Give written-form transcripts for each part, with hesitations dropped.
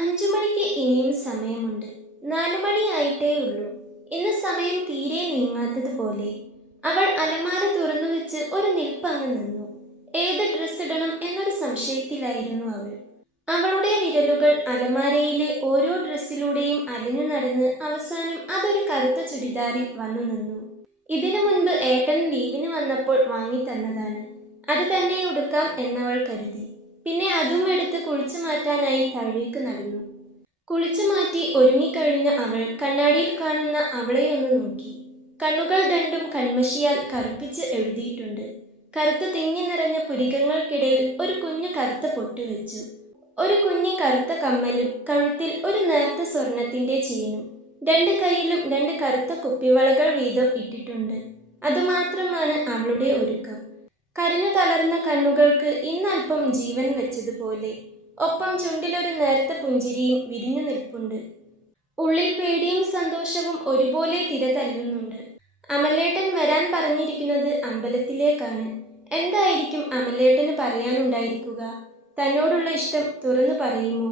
5 മണിക്ക് ഇനിയും സമയമുണ്ട്. 4 മണിയായിട്ടേ ഉള്ളൂ. ഇന്ന് സമയം തീരെ നീങ്ങാത്തതുപോലെ. അവൾ അലമാര തുറന്നുവെച്ച് ഒരു നിൽപ്പങ്ങ് നിന്നു. ഏത് ഡ്രസ്സ് ഇടണം എന്നൊരു സംശയത്തിലായിരുന്നു അവൾ. അവളുടെ വിരലുകൾ അലമാരയിലെ ഓരോ ഡ്രസ്സിലൂടെയും അലഞ്ഞു നടന്ന് അവസാനം അതൊരു കറുത്ത ചുരിദാറിൽ വന്നു നിന്നു. ഇതിനു മുൻപ് ഏട്ടൻ ലീവിന് വന്നപ്പോൾ വാങ്ങിത്തന്നതാണ്. അത് തന്നെ ഉടുക്കാം എന്നവൾ കരുതി. പിന്നെ അതും എടുത്ത് കുളിച്ചു മാറ്റാനായി താഴേക്ക് നടന്നു. കുളിച്ചു മാറ്റി ഒരുങ്ങിക്കഴിഞ്ഞ അവൾ കണ്ണാടിയിൽ കാണുന്ന അവളെയൊന്ന് നോക്കി. കണ്ണുകൾ രണ്ടും കൺമഷിയാൽ കറുപ്പിച്ച് എഴുതിയിട്ടുണ്ട്. കറുത്ത് തിങ്ങി നിറഞ്ഞ പുരികങ്ങൾക്കിടയിൽ ഒരു കുഞ്ഞു കറുത്ത പൊട്ട് വെച്ചു. ഒരു കുഞ്ഞി കറുത്ത കമ്മലും കഴുത്തിൽ ഒരു നേർത്ത സ്വർണത്തിന്റെ ചെയിനും. രണ്ട് കൈയിലും രണ്ട് കറുത്ത കുപ്പിവളകൾ വീതം ഇട്ടിട്ടുണ്ട്. അതുമാത്രമാണ് അവളുടെ ഒരുക്കം. കരഞ്ഞു തളർന്ന കണ്ണുകൾക്ക് ഇന്നൽപ്പം ജീവൻ വെച്ചതുപോലെ. ഒപ്പം ചുണ്ടിലൊരു നേർത്ത പുഞ്ചിരിയും വിരിഞ്ഞു നിൽപ്പുണ്ട്. ഉള്ളിൽ പേടിയും സന്തോഷവും ഒരുപോലെ തിരതല്ലുന്നുണ്ട്. അമലേട്ടൻ വരാൻ പറഞ്ഞിരിക്കുന്നത് അമ്പലത്തിലേക്കാണ്. എന്തായിരിക്കും അമലേട്ടന് പറയാനുണ്ടായിരിക്കുക? തന്നോടുള്ള ഇഷ്ടം തുറന്നു പറയുമോ?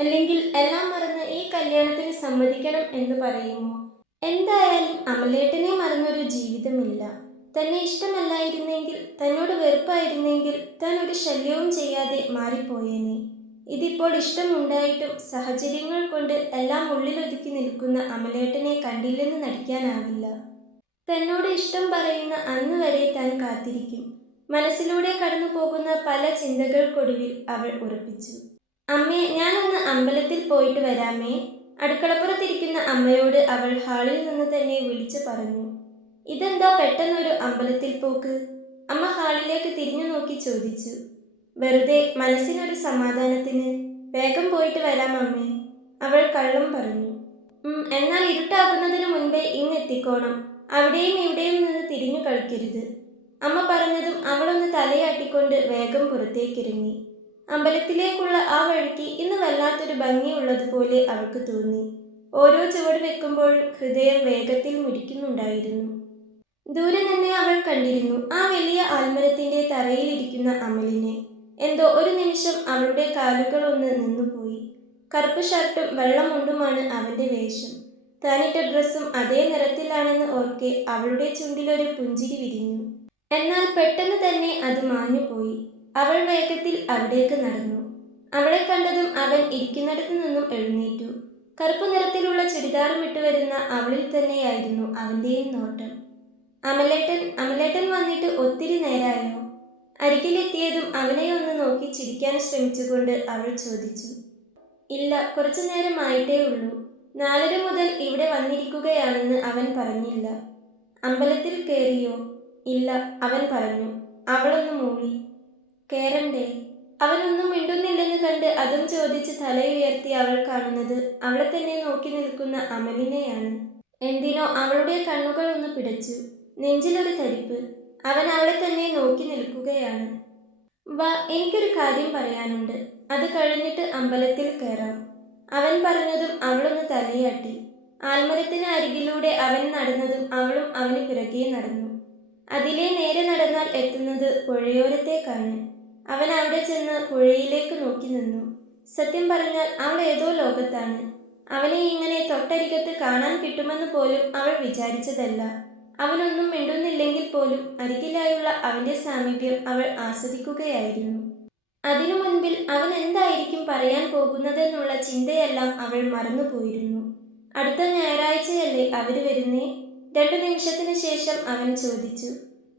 അല്ലെങ്കിൽ എല്ലാം മറന്ന് ഈ കല്യാണത്തിന് സമ്മതിക്കണം എന്ന് പറയുമോ? എന്തായാലും അമലേട്ടനെ മറന്നൊരു ജീവിതമില്ല. തന്നെ ഇഷ്ടമല്ലായിരുന്നെങ്കിൽ, തന്നോട് വെറുപ്പായിരുന്നെങ്കിൽ താൻ ഒരു ശല്യവും ചെയ്യാതെ മാറിപ്പോയേനെ. ഇതിപ്പോൾ ഇഷ്ടമുണ്ടായിട്ടും സാഹചര്യങ്ങൾ കൊണ്ട് എല്ലാം ഉള്ളിലൊതുക്കി നിൽക്കുന്ന അമലേട്ടനെ കണ്ടില്ലെന്ന് നടിക്കാനാവില്ല. തന്നോട് ഇഷ്ടം പറയുന്ന അന്ന് വരെ താൻ കാത്തിരിക്കും. മനസ്സിലൂടെ കടന്നു പോകുന്ന പല ചിന്തകൾക്കൊടുവിൽ അവൾ ഉറപ്പിച്ചു. അമ്മേ, ഞാനൊന്ന് അമ്പലത്തിൽ പോയിട്ട് വരാമേ. അടുക്കളപ്പുറത്തിരിക്കുന്ന അമ്മയോട് അവൾ ഹാളിൽ നിന്ന് തന്നെ വിളിച്ചു പറഞ്ഞു. ഇതെന്താ പെട്ടെന്നൊരു അമ്പലത്തിൽ പോക്ക്? അമ്മ ഹാളിലേക്ക് തിരിഞ്ഞു നോക്കി ചോദിച്ചു. വെറുതെ, മനസ്സിനൊരു സമാധാനത്തിന്. വേഗം പോയിട്ട് വരാം അമ്മേ, അവൾ കള്ളം പറഞ്ഞു. എന്നാൽ ഇരുട്ടാകുന്നതിന് മുൻപേ ഇങ്ങെത്തിക്കോണം. അവിടെയും ഇവിടെയും നിന്ന് തിരിഞ്ഞു കളിക്കരുത്, അമ്മ പറഞ്ഞതും അവളൊന്ന് തലയാട്ടിക്കൊണ്ട് വേഗം പുറത്തേക്കിറങ്ങി. അമ്പലത്തിലേക്കുള്ള ആ വഴിക്ക് ഇന്ന് വല്ലാത്തൊരു ഭംഗിയുള്ളതുപോലെ അവൾക്ക് തോന്നി. ഓരോ ചുവട് വെക്കുമ്പോഴും ഹൃദയം വേഗത്തിൽ മിടിക്കുന്നുണ്ടായിരുന്നു. ദൂരെ തന്നെ അവൾ കണ്ടിരുന്നു ആ വലിയ ആൽമരത്തിന്റെ തറയിലിരിക്കുന്ന അമലിനെ. എന്തോ ഒരു നിമിഷം അവളുടെ കാലുകളൊന്ന് നിന്നുപോയി. കറുപ്പ് ഷർട്ടും വെള്ള മുണ്ടുമാണ് അവന്റെ വേഷം. താനിട്ട ഡ്രസ്സും അതേ നിറത്തിലാണെന്ന് ഓർക്കെ അവളുടെ ചുണ്ടിലൊരു പുഞ്ചിരി വിരിഞ്ഞു. എന്നാൽ പെട്ടെന്ന് തന്നെ അത് മാഞ്ഞുപോയി. അവൾ വേഗത്തിൽ അവിടേക്ക് നടന്നു. അവളെ കണ്ടതും അവൻ ഇരിക്കുന്നിടത്തു നിന്നും എഴുന്നേറ്റു. കറുപ്പ് നിറത്തിലുള്ള ചുരിദാറും ഇട്ടുവരുന്ന അവളിൽ തന്നെയായിരുന്നു അവന്റെയും നോട്ടം. അമലേട്ടൻ വന്നിട്ട് ഒത്തിരി നേരായോ? അരികിലെത്തിയതും അവനെ ഒന്ന് നോക്കി ചിരിക്കാൻ ശ്രമിച്ചുകൊണ്ട് അവൾ ചോദിച്ചു. ഇല്ല, കുറച്ചു നേരമായിട്ടേ ഉള്ളൂ. 4:30 മുതൽ ഇവിടെ വന്നിരിക്കുകയാണെന്ന് അവൻ പറഞ്ഞില്ല. അമ്പലത്തിൽ കയറിയോ? ഇല്ല, അവൻ പറഞ്ഞു. അവളൊന്ന് മൂളി. കേറണ്ടേ? അവനൊന്നും മിണ്ടുന്നില്ലെന്ന് കണ്ട് അതും ചോദിച്ച് തലയുയർത്തി അവൾ കാണുന്നത് അവളെ തന്നെ നോക്കി നിൽക്കുന്ന അമലിനെയാണ്. എന്തിനോ അവളുടെ കണ്ണുകൾ ഒന്ന് പിടച്ചു. നെഞ്ചിലൊരു തരിപ്പ്. അവൻ അവളെ തന്നെ നോക്കി നിൽക്കുകയാണ്. വാ, എനിക്കൊരു കാര്യം പറയാനുണ്ട്. അത് കഴിഞ്ഞിട്ട് അമ്പലത്തിൽ കയറാം, അവൻ പറഞ്ഞതും അവളൊന്ന് തലയാട്ടി. ആൽമരത്തിന് അരികിലൂടെ അവൻ നടന്നതും അവളും അവന് പിറകെ നടന്നു. അതിലെ നേരെ നടന്നാൽ എത്തുന്നത് പുഴയോരത്തേക്കാണ്. അവൻ അവിടെ ചെന്ന് പുഴയിലേക്ക് നോക്കി നിന്നു. സത്യം പറഞ്ഞാൽ അവൾ ഏതോ ലോകത്താണ്. അവനെ ഇങ്ങനെ തൊട്ടരികത്ത് കാണാൻ കിട്ടുമെന്ന് പോലും അവൾ വിചാരിച്ചതല്ല. അവനൊന്നും മിണ്ടുന്നില്ലെങ്കിൽ പോലും അരികിലായുള്ള അവന്റെ സാമീപ്യം അവൾ ആസ്വദിക്കുകയായിരുന്നു. അതിനു മുൻപിൽ അവൻ എന്തായിരിക്കും പറയാൻ പോകുന്നതെന്നുള്ള ചിന്തയെല്ലാം അവൾ മറന്നുപോയിരുന്നു. അടുത്ത ഞായറാഴ്ചയല്ലേ അവര് വരുന്നേ? 2 നിമിഷത്തിന് ശേഷം അവൻ ചോദിച്ചു.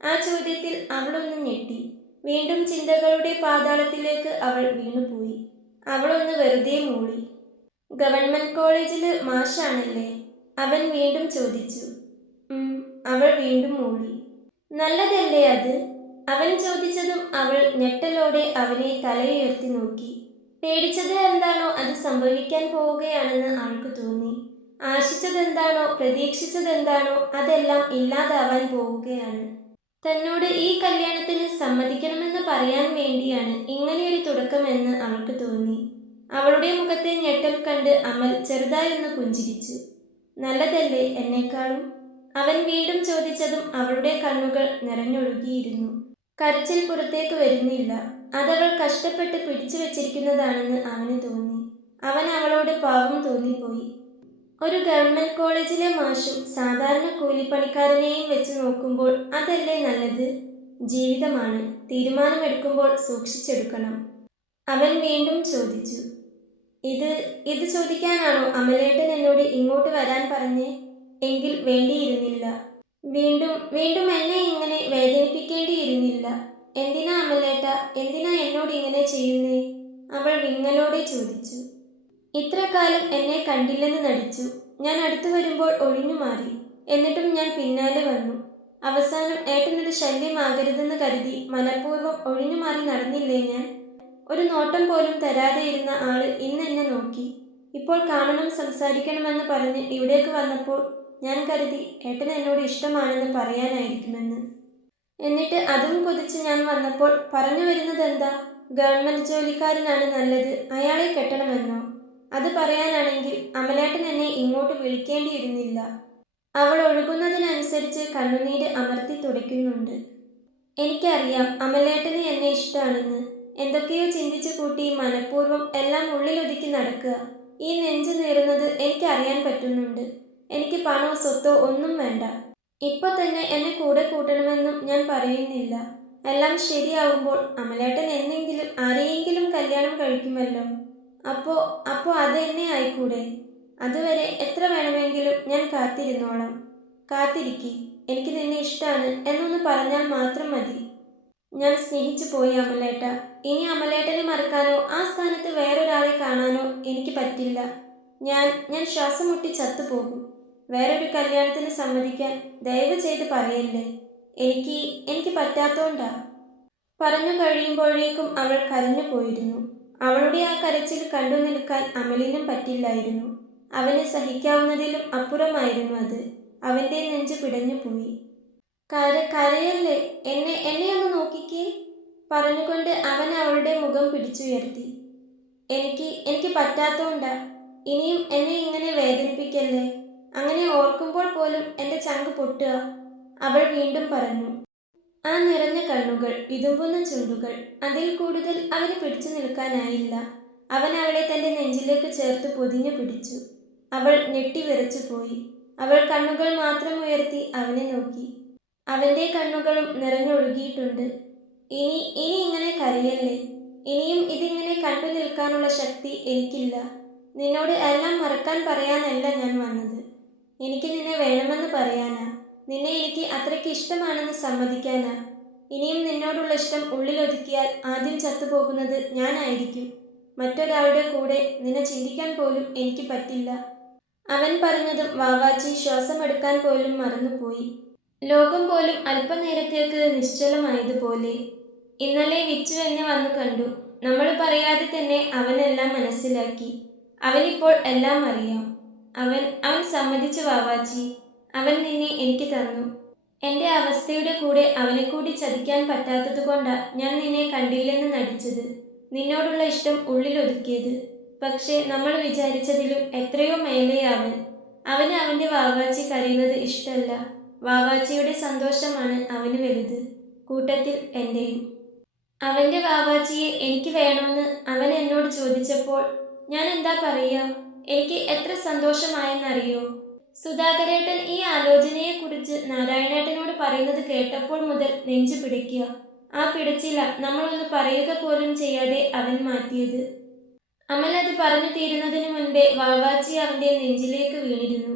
ആ ചോദ്യത്തിൽ അവളൊന്ന് ഞെട്ടി. വീണ്ടും ചിന്തകളുടെ പാതാളത്തിലേക്ക് അവൾ വീണുപോയി. അവളൊന്ന് വെറുതെ മൂളി. ഗവൺമെന്റ് കോളേജില് മാഷാണല്ലേ? അവൻ വീണ്ടും ചോദിച്ചു. അവൾ വീണ്ടും മൂളി. നല്ലതല്ലേ അത്? അവൻ ചോദിച്ചതും അവൾ ഞെട്ടലോടെ അവനെ തലയുയർത്തി നോക്കി. പേടിച്ചത് എന്താണോ അത് സംഭവിക്കാൻ പോവുകയാണെന്ന് അവൾക്ക് തോന്നി. ആശിച്ചതെന്താണോ പ്രതീക്ഷിച്ചതെന്താണോ അതെല്ലാം ഇല്ലാതാവാൻ പോവുകയാണ്. തന്നോട് ഈ കല്യാണത്തിന് സമ്മതിക്കണമെന്ന് പറയാൻ വേണ്ടിയാണ് ഇങ്ങനെയൊരു തുടക്കമെന്ന് അവൾക്ക് തോന്നി. അവളുടെ മുഖത്തെ ഞെട്ടൽ കണ്ട് അമൽ ചെറുതായൊന്ന് പുഞ്ചിരിച്ചു. നല്ലതല്ലേ എന്നെക്കാളും? അവൻ വീണ്ടും ചോദിച്ചതും അവളുടെ കണ്ണുകൾ നിറഞ്ഞൊഴുകിയിരുന്നു. കരച്ചിൽ പുറത്തേക്ക് വരുന്നില്ല. അതവൾ കഷ്ടപ്പെട്ട് പിടിച്ചു വെച്ചിരിക്കുന്നതാണെന്ന് അവന് തോന്നി. അവൻ അവളോട് പാവം തോന്നിപ്പോയി. ഒരു ഗവൺമെന്റ് കോളേജിലെ മാഷും സാധാരണ കൂലിപ്പണിക്കാരനെയും വെച്ച് നോക്കുമ്പോൾ അതല്ലേ നല്ലത്? ജീവിതമാണ്, തീരുമാനമെടുക്കുമ്പോൾ സൂക്ഷിച്ചെടുക്കണം. അവൻ വീണ്ടും ചോദിച്ചു, ഇത് ഇത് ചോദിക്കാനാണോ അമലേട്ടൻ എന്നോട് ഇങ്ങോട്ട് വരാൻ പറഞ്ഞേ? എങ്കിൽ വേണ്ടിയിരുന്നില്ല. വീണ്ടും വീണ്ടും എന്നെ ഇങ്ങനെ വേദനിപ്പിക്കേണ്ടിയിരുന്നില്ല. എന്തിനാ അമലേട്ട, എന്തിനാ എന്നോട് ഇങ്ങനെ ചെയ്യുന്നേ? അവൾ വിങ്ങലോടെ ചോദിച്ചു. ഇത്ര കാലം എന്നെ കണ്ടില്ലെന്ന് നടിച്ചു. ഞാൻ അടുത്തു വരുമ്പോൾ ഒഴിഞ്ഞു മാറി. എന്നിട്ടും ഞാൻ പിന്നാലെ വന്നു. അവസാനം ഏട്ടനൊരു ശല്യമാകരുതെന്ന് കരുതി മനഃപൂർവ്വം ഒഴിഞ്ഞു മാറി നടന്നില്ലേ ഞാൻ? ഒരു നോട്ടം പോലും തരാതെ ഇരുന്ന ആള് ഇന്ന് എന്നെ നോക്കി. ഇപ്പോൾ കാണണം, സംസാരിക്കണമെന്ന് പറഞ്ഞ് ഇവിടേക്ക് വന്നപ്പോൾ ഞാൻ കരുതി ഏട്ടന് എന്നോട് ഇഷ്ടമാണെന്ന് പറയാനായിരിക്കുമെന്ന്. എന്നിട്ട് അതും കൊതിച്ച് ഞാൻ വന്നപ്പോൾ പറഞ്ഞു വരുന്നത് എന്താ? ഗവൺമെന്റ് ജോലിക്കാരനാണ് നല്ലത്, അയാളെ കെട്ടണമെന്നോ? അത് പറയാനാണെങ്കിൽ അമലേട്ടൻ എന്നെ ഇങ്ങോട്ട് വിളിക്കേണ്ടിയിരുന്നില്ല. അവൾ ഒഴുകുന്നതിനനുസരിച്ച് കണ്ണുനീര് അമർത്തി തുടയ്ക്കുന്നുണ്ട്. എനിക്കറിയാം അമലേട്ടന് എന്നെ ഇഷ്ടമാണെന്ന്. എന്തൊക്കെയോ ചിന്തിച്ചു കൂട്ടി മനഃപൂർവ്വം എല്ലാം ഉള്ളിലൊതുക്കി നടക്കുക. ഈ നെഞ്ചു നീറുന്നത് എനിക്കറിയാൻ പറ്റുന്നുണ്ട്. എനിക്ക് പണമോ സ്വത്തോ ഒന്നും വേണ്ട. ഇപ്പൊ തന്നെ എന്നെ കൂടെ കൂട്ടണമെന്നും ഞാൻ പറയുന്നില്ല. എല്ലാം ശരിയാവുമ്പോൾ അമലേട്ടൻ എന്നെങ്കിലും ആരെയെങ്കിലും കല്യാണം കഴിക്കുമല്ലോ. അപ്പോ അപ്പോ അതെന്നെ ആയിക്കൂടെ? അതുവരെ എത്ര വേണമെങ്കിലും ഞാൻ കാത്തിരുന്നോളാം. കാത്തിരിക്കി. എനിക്ക് നിന്നെ ഇഷ്ടമാണ് എന്നൊന്ന് പറഞ്ഞാൽ മാത്രം മതി. ഞാൻ സ്നേഹിച്ചു പോയി അമലേട്ട. ഇനി അമലേട്ടനെ മറക്കാനോ ആ സ്ഥാനത്ത് വേറൊരാളെ കാണാനോ എനിക്ക് പറ്റില്ല. ഞാൻ ശ്വാസം മുട്ടി ചത്തുപോകും. വേറൊരു കല്യാണത്തിന് സമ്മതിക്കാൻ ദയവ് ചെയ്ത് പറയല്ലേ. എനിക്ക് പറ്റാത്തോണ്ടാ. പറഞ്ഞു കഴിയുമ്പോഴേക്കും അവൾ കരഞ്ഞു പോയിരുന്നു. അവളുടെ ആ കരച്ചിൽ കണ്ടു നിൽക്കാൻ അമലിനും പറ്റില്ലായിരുന്നു. അവന് സഹിക്കാവുന്നതിലും അപ്പുറമായിരുന്നു അത്. അവന്റെ നെഞ്ച് പിടഞ്ഞു പോയി. കരയല്ലേ, എന്നെ ഒന്ന് നോക്കിക്കേ പറഞ്ഞുകൊണ്ട് അവൻ അവളുടെ മുഖം പിടിച്ചുയർത്തി. എനിക്ക് പറ്റാത്തോണ്ടാ. ഇനിയും എന്നെ ഇങ്ങനെ വേദനിപ്പിക്കല്ലേ. അങ്ങനെ ഓർക്കുമ്പോൾ പോലും എൻ്റെ ചങ്ക് പൊട്ടുക. അവൾ വീണ്ടും പറഞ്ഞു. ആ നിറഞ്ഞ കണ്ണുകൾ, വിതുമ്പുന്ന ചുണ്ടുകൾ, അതിൽ കൂടുതൽ അവന് പിടിച്ചു നിൽക്കാനായില്ല. അവൻ അവളെ തൻ്റെ നെഞ്ചിലേക്ക് ചേർത്ത് പൊതിഞ്ഞു പിടിച്ചു. അവൾ ഞെട്ടിവിറച്ചു പോയി. അവൾ കണ്ണുകൾ മാത്രം ഉയർത്തി അവനെ നോക്കി. അവൻ്റെ കണ്ണുകളും നിറഞ്ഞൊഴുകിയിട്ടുണ്ട്. ഇനി ഇങ്ങനെ കരയല്ലേ. ഇനിയും ഇതിങ്ങനെ കണ്ടു നിൽക്കാനുള്ള ശക്തി എനിക്കില്ല. നിന്നോട് എല്ലാം മറക്കാൻ പറയാനല്ല ഞാൻ വന്നത്. എനിക്ക് നിന്നെ വേണമെന്ന് പറയാനാ. നിന്നെ എനിക്ക് അത്രയ്ക്ക് ഇഷ്ടമാണെന്ന് സമ്മതിക്കാനാ. ഇനിയും നിന്നോടുള്ള ഇഷ്ടം ഉള്ളിലൊതുക്കിയാൽ ആദ്യം ചത്തുപോകുന്നത് ഞാനായിരിക്കും. മറ്റൊരാളുടെ കൂടെ നിന്നെ ചിന്തിക്കാൻ പോലും എനിക്ക് പറ്റില്ല. അവൻ പറഞ്ഞതും വാവാച്ചി ശ്വാസമെടുക്കാൻ പോലും മറന്നുപോയി. ലോകം പോലും അല്പനേരത്തേക്ക് നിശ്ചലമായതുപോലെ. ഇന്നലെ വിച്ചു എന്നെ വന്നു കണ്ടു. നമ്മൾ പറയാതെ തന്നെ അവനെല്ലാം മനസ്സിലാക്കി. അവനിപ്പോൾ എല്ലാം അറിയാം. അവൻ സമ്മതിച്ചു വാവാച്ചി. അവൻ നിന്നെ എനിക്ക് തന്നു. എൻ്റെ അവസ്ഥയുടെ കൂടെ അവനെ കൂടി ചതിക്കാൻ പറ്റാത്തതുകൊണ്ടാ ഞാൻ നിന്നെ കണ്ടില്ലെന്ന് നടിച്ചത്, നിന്നോടുള്ള ഇഷ്ടം ഉള്ളിലൊതുക്കിയത്. പക്ഷേ നമ്മൾ വിചാരിച്ചതിലും എത്രയോ മേലെയാവൻ. അവന് അവൻ്റെ വാവാച്ചി കരയുന്നത് ഇഷ്ടമല്ല. വാവാച്ചിയുടെ സന്തോഷമാണ് അവന് വലുത്, കൂട്ടത്തിൽ എൻ്റെയും. അവൻ്റെ വാവാച്ചിയെ എനിക്ക് വേണമെന്ന് അവൻ എന്നോട് ചോദിച്ചപ്പോൾ ഞാൻ എന്താ പറയുക? എനിക്ക് എത്ര സന്തോഷമായെന്നറിയോ? സുധാകരേട്ടൻ ഈ ആലോചനയെക്കുറിച്ച് നാരായണേട്ടനോട് പറയുന്നത് കേട്ടപ്പോൾ മുതൽ നെഞ്ചു പിടിക്കുക. ആ പിടച്ചില നമ്മളൊന്ന് പറയുക പോലും ചെയ്യാതെ അവൻ മാറ്റിയത്. അമൽ അത് പറഞ്ഞു തീരുന്നതിന് മുൻപേ വാവാച്ചി അവൻ്റെ നെഞ്ചിലേക്ക് വീണിരുന്നു.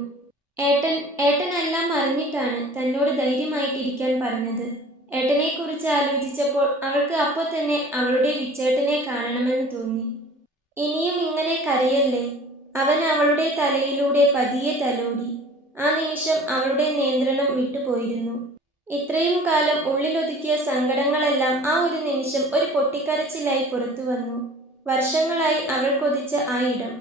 ഏട്ടൻ എല്ലാം അറിഞ്ഞിട്ടാണ് തന്നോട് ധൈര്യമായിട്ടിരിക്കാൻ പറഞ്ഞത്. ഏട്ടനെക്കുറിച്ച് ആലോചിച്ചപ്പോൾ അവൾക്ക് അപ്പോൾ തന്നെ അവളുടെ വിച്ചേട്ടനെ കാണണമെന്ന് തോന്നി. ഇനിയും ഇങ്ങനെ കരയല്ലേ. അവൻ അവളുടെ തലയിലൂടെ പതിയെ തലോടി. ആ നിമിഷം അവളുടെ നിയന്ത്രണം വിട്ടുപോയിരുന്നു. ഇത്രയും കാലം ഉള്ളിലൊതുക്കിയ സങ്കടങ്ങളെല്ലാം ആ ഒരു നിമിഷം ഒരു പൊട്ടിക്കരച്ചിലായി പുറത്തു വന്നു. വർഷങ്ങളായി അവൾ കൊതിച്ച ആ ഇടം.